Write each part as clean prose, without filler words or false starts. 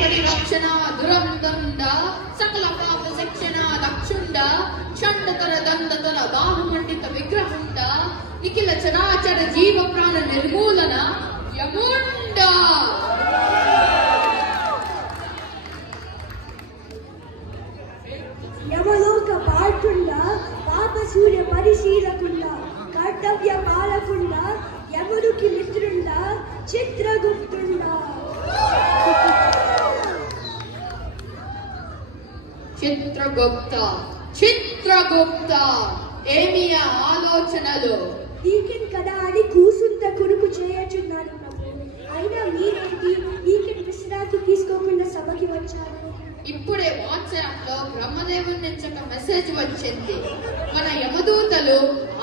పరిరక్షణ దురందండ సకల పాప శిక్షణ దక్షుండ చండతర దండతర బాహుమండిత విగ్రహుండ నిఖిల చరాచర జీవ ప్రాణ నిర్మూలన యముండ. యమలోక పాల్చుండ పాప సూర్య పరిశీలకుండ కర్తవ్య పాలకుండ యముడికి మిత్రుండ చిత్రగుప్తుండ. చిత్రగుప్త చిత్రగుప్త ఏమి ఆలోచనలు? వీకెండ్ కదా అని కూసుంత కొడుకు చేయచున్నాను ప్రభు. అయినా మీరేంటి వీకెండ్ విశ్రాంతి తీసుకోకుండా సభకి వచ్చారు? ఇప్పుడే వాట్సాప్ లో బ్రహ్మదేవుని నుంచి ఒక మెసేజ్ వచ్చింది. మన యమదూతలు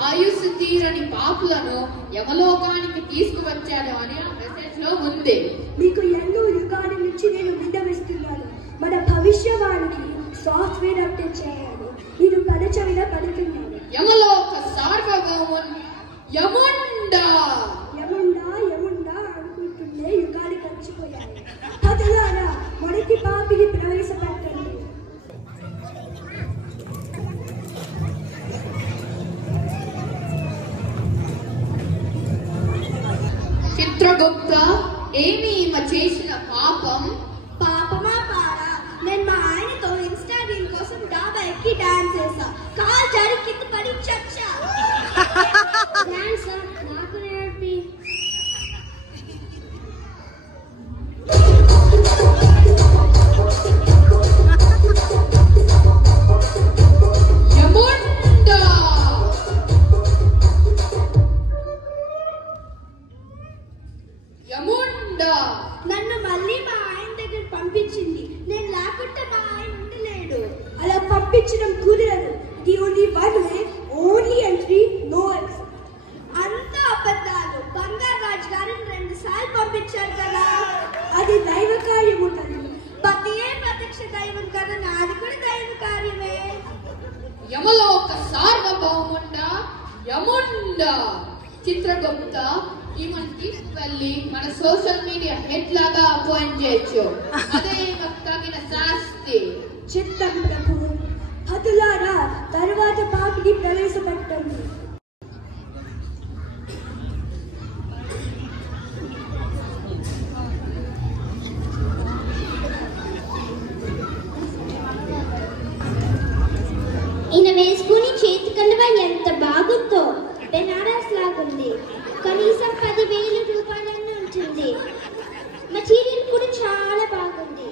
ఆయుస్సు తీరని పాపులను యమలోకానికి తీసుకువచ్చారు అని ఆ మెసేజ్ లో ఉంది. మీకు ఎన్నో యుగాల నుంచి నేను విన్నవిస్తున్నాను. మన భవిష్యవాణికి సాఫ్ట్వేర్ అప్డేట్ చేయాలి. నేను పదచవిన పడుతున్నాను. యమలోక సార్వభౌమన్ యముండా యముండా యముండా అనుకుంటుండే యుగాలు కలిసిపోయాయి. పదలారా మొదటి పాపిని ప్రవేశపెట్టండి. చిత్రగుప్త ఏమి ఈమె చేసిన పాపం? పాపమా పారా? నేను మా ఆయనతో ఇన్స్టా రీల్ కోసం డాబా ఎక్కి డాన్స్ చేసా. కాల్ జారి కింద పడి చచ్చా. నాకు నేర్పి. యముండా యముండా నన్ను మళ్ళీ మా ఆయన దగ్గర పంపించింది. నేను లేకుంటే మా ఆయన ఉండలేడు. అలా పంపించడం కుదరదు. The only one way, only entry, no ex. అంతా అబద్ధాలు. బంగారు రాజు గారిని 2 సార్లు పంపించారు కదా. అది దైవ కార్యము కదా. పతియే ప్రత్యక్ష దైవం కదా. నాది కూడా దైవ కార్యమే. యమలోక సార్వభౌముండ యముండ. చిత్రగుప్త ఈమెను తీసుకువెళ్ళి మన సోషల్ మీడియా హెడ్ లాగా అపాయింట్ చేయొచ్చు. అదే తగిన శాస్తి. చిత్తం ప్రభు. హతులారా తరువాత పాపిని ప్రవేశపెట్టండి. ఈయన వేసుకుని చేతి కండువ ఎంత బాగుందో. బెనారస్ లాగుంది. కనీసం 10,000 రూపాయలన్నీ ఉంటుంది. మెటీరియల్ కూడా చాలా బాగుంది.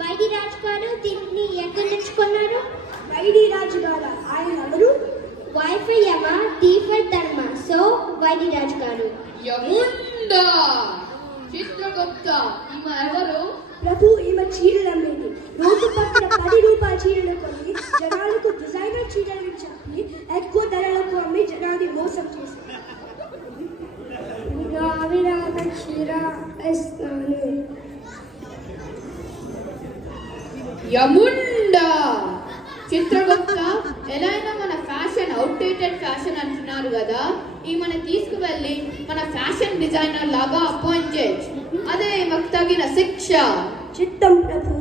వైడి రాజు గారు దీన్ని ఎక్కడి నుంచి కొన్నారు? వైడి రాజు గారు ఆయన ఎవరు? వైఫై యమ, టీఫర్ ధర్మ. సో వైడి రాజు గారు యముండ. చిత్రగుప్త ఈమె ఎవరు? ప్రభు ఈమె చీరలు అమ్మేది. రోజు పక్కన 10 రూపాయల చీరలు కొని జనాలకు డిజైనర్ చీరలు చెప్పి ఎక్కువ ధరలకు అమ్మి జనాన్ని మోసం చేసింది. అవిరాగ చీర ఇస్తాను. యముండ. చిత్రగుప్త ఎలా అయినా మన ఫ్యాషన్ అవుట్డేటెడ్ ఫ్యాషన్ అంటున్నారు కదా. ఈమెను తీసుకువెళ్ళి మన ఫ్యాషన్ డిజైనర్ లాగా అపాయింట్ చేయొచ్చు. అదే ఈమెకు తగిన శిక్ష. చిత్తం ప్రభు.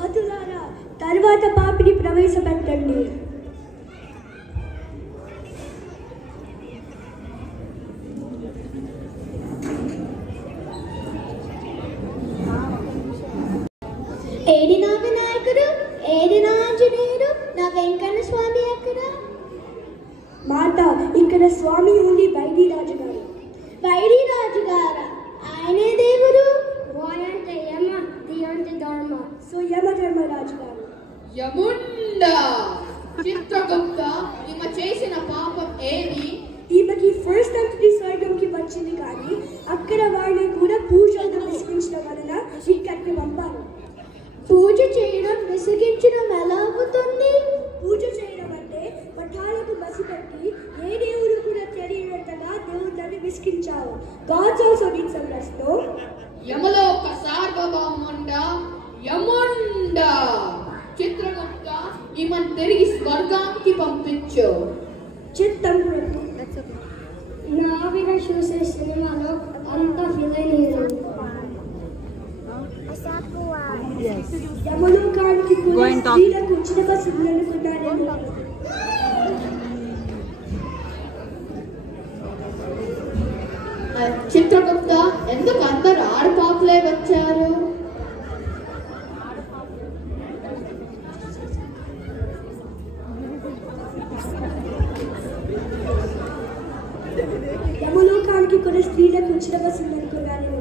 హతులారా తర్వాత పాపిని ప్రవేశపెట్టండి. ఏడి నా వినాయకుడు, ఏడి నా ఆంజనేయుడు, నా వెంకన్న స్వామి ఎక్కడ? మాట ఇక్కడ స్వామి ఉంది. వైడి రాజు గారు. వైడి రాజు గారా? ఆయనే దేవుడు. వాయంటే యమ, దియంటే ధర్మ. సో యమ ధర్మరాజు గారు. యముండ. చిత్రగుప్త ఈమె చేసిన పాపం ఏమి? ఈమెకి ఫస్ట్ అంతటి స్వర్గంకి వచ్చింది కానీ అక్కడ వాళ్ళని కూడా పూజలు విసిగించడం వలన ఇక్కడికి పంపారు. పూజ చేయడం విసిగించడం ఎలా అవుతుంది? పూజ చేయడం అంటే పఠాలకు బసి పెట్టి ఏ దేవుడు కూడా తెలియనట్టుగా దేవుళ్ళని విసిగించారు. Gods also need some rest. యమలోక సార్వభౌముండ యముండ. చిత్రగుప్త ఈమెను తిరిగి స్వర్గానికి పంపించు. చిత్తం ప్రభు. నా విన చూసే సినిమాలో అంత విలనీరు. యమలోకానికి కూడా స్త్రీలకు ఉచిత బస్సు ఉందనుకున్నారేమో. చిత్రగుప్త, ఎందుకు అందరు ఆడపాపులే వచ్చారు? యమలోకానికి కూడా స్త్రీలకు ఉచిత బస్సు ఉందనుకున్నారేమో.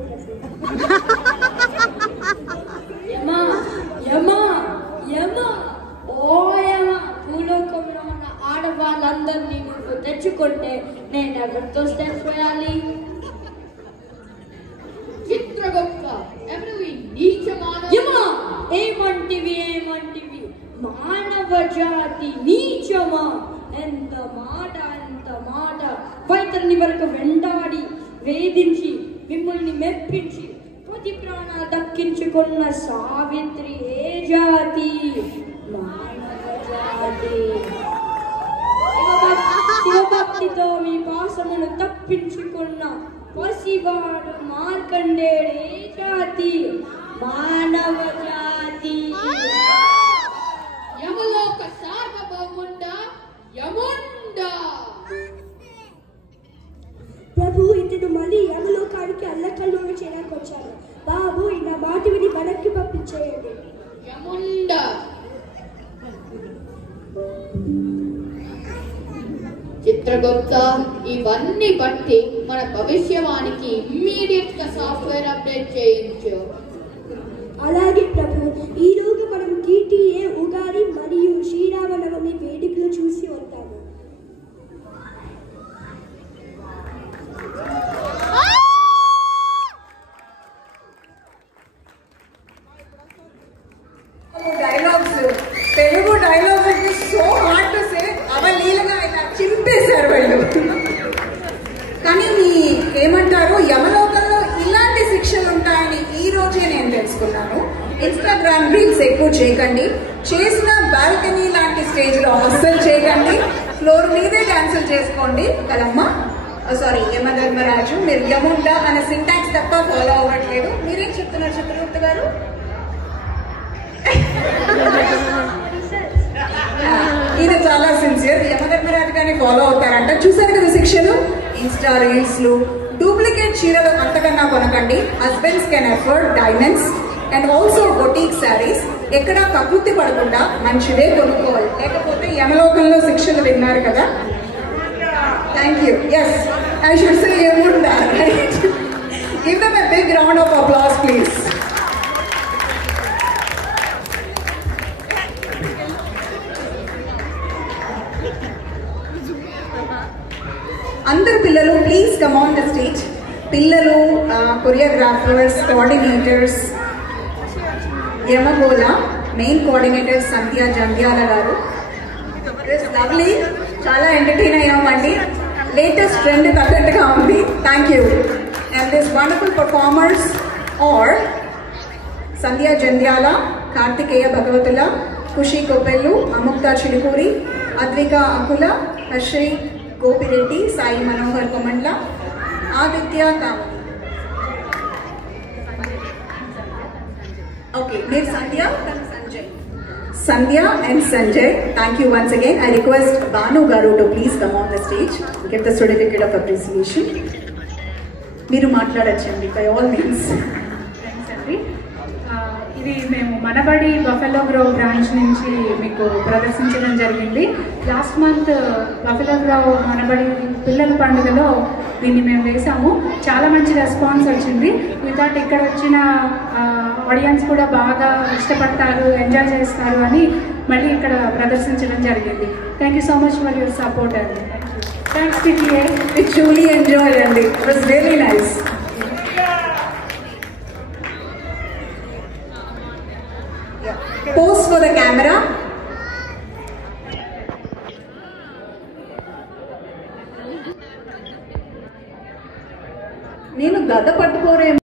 భూలోకంలో ఉన్న ఆడవాళ్ళందరినీ నువ్వు తెచ్చుకుంటే నేను ఎవరితో స్టెప్ వేయాలి? చిత్రగుప్త, ఎవరు ఈ నీచ ఏమంటివి? మానవ జాతి నీచమా? ఎంత మాట! వైతరిని వరకు వెంటాడి వేధించి మిమ్మల్ని మెప్పించి పతి ప్రాణాలు దక్కించుకున్న సావిత్రి ఏ జాతి? మానవ జాతి. శివభక్తితో మీ పాసమును తప్పించుకున్న పసివాడు మార్కండేయుడు ఏ జాతి? మానవ జాతి. యమలోక సార్వభౌముండా యముండా. ప్రభు, ఇతడు మళ్ళీ యమలోకానికి అల్లకల్లోలు చేయడానికి వచ్చాడు. బాబు, నా మాట విని వెనక్కి పంపించేయండి. యముండా. చిత్రగుప్త, ఇవన్నీ బట్టి మన భవిష్యవాణికి ఇమ్మీడియట్ గా సాఫ్ట్వేర్ అప్డేట్ చేయించు. అలాగే ప్రభు, ఈ రోజు మనం కీర్తియే ఉగాది మరియు శ్రీరామనవమి వేడుకలు చూసి వస్తాము. Telugu dialogues so hard to say, అవలీలగా ఇలా చింపేశారు వాళ్ళు. కానీ ఏమంటారు, యమలోకంలో ఇలాంటి శిక్షలు ఉంటాయని ఈ రోజే నేను తెలుసుకున్నాను. ఇన్స్టాగ్రామ్ రీల్స్ ఎక్కువ చేయకండి, చేసిన బాల్కనీ లాంటి స్టేజ్ లో అస్సలు చేయకండి, ఫ్లోర్ మీదే క్యాన్సిల్ చేసుకోండి కదమ్మా. సారీ యమధర్మరాజు, మీరు యముండా అనే సింటాక్స్ తప్ప ఫాలో అవ్వట్లేదు. మీరేం చెప్తున్నారు చిత్రగుప్త గారు? ఈయన చాలా సిన్సియర్, యమధర్మరాజు గారిని ఫాలో అవుతారంట. చూసారు కదా శిక్షలు? ఇన్స్టా రీల్స్ లో డూప్లికేట్ చీరలు అంతకన్నా కొనకండి. Husbands can afford diamonds and also boutique saris. ఎక్కడా కకృతి పడకుండా మంచిదే కొనుక్కోవాలి, లేకపోతే యమలోకంలో శిక్షలు విన్నారు కదా. Thank you. Yes, I should say యముండా. Give them a big round of applause please. అందరు పిల్లలు please come on the stage. పిల్లలు, choreographers, coordinators, Yamagola main coordinator Sandhya Jandhyala garu. Lovely, చాలా ఎంటర్టైన్ అయ్యామండి. లేటెస్ట్ ట్రెండ్ తగ్గట్టుగా ఉంది. Thank you. And this wonderful performers are Sandhya Jandhyala, Karthikeya Bhagavatula, Khushi Koppellu, Amukta Chilukuri, Advika Akula, Harshi Gopireddy, Sai Manohar Komandla, Aditya Kamani. Okay, మీరు సంధ్య and Sanjay. Thank you once again. I request Banu Garu to please come on the stage, give the certificate of appreciation. మీరు మాట్లాడచ్చండి by all means. Thanks అండి. ఇది మేము మనబడి buffalo grove branch నుంచి మీకు ప్రదర్శించడం జరిగింది. Last month buffalo grove మనబడి పిల్లల పండుగలో దీన్ని మేము వేసాము. చాలా మంచి రెస్పాన్స్ వచ్చింది. వితౌట్ ఇక్కడ వచ్చిన ఆడియన్స్ కూడా బాగా ఇష్టపడతారు, ఎంజాయ్ చేస్తారు అని మళ్ళీ ఇక్కడ ప్రదర్శించడం జరిగింది. Thank you so much for your support అండి. Thanks TTA. We truly enjoyed అండి. It was really nice. Pose for the camera.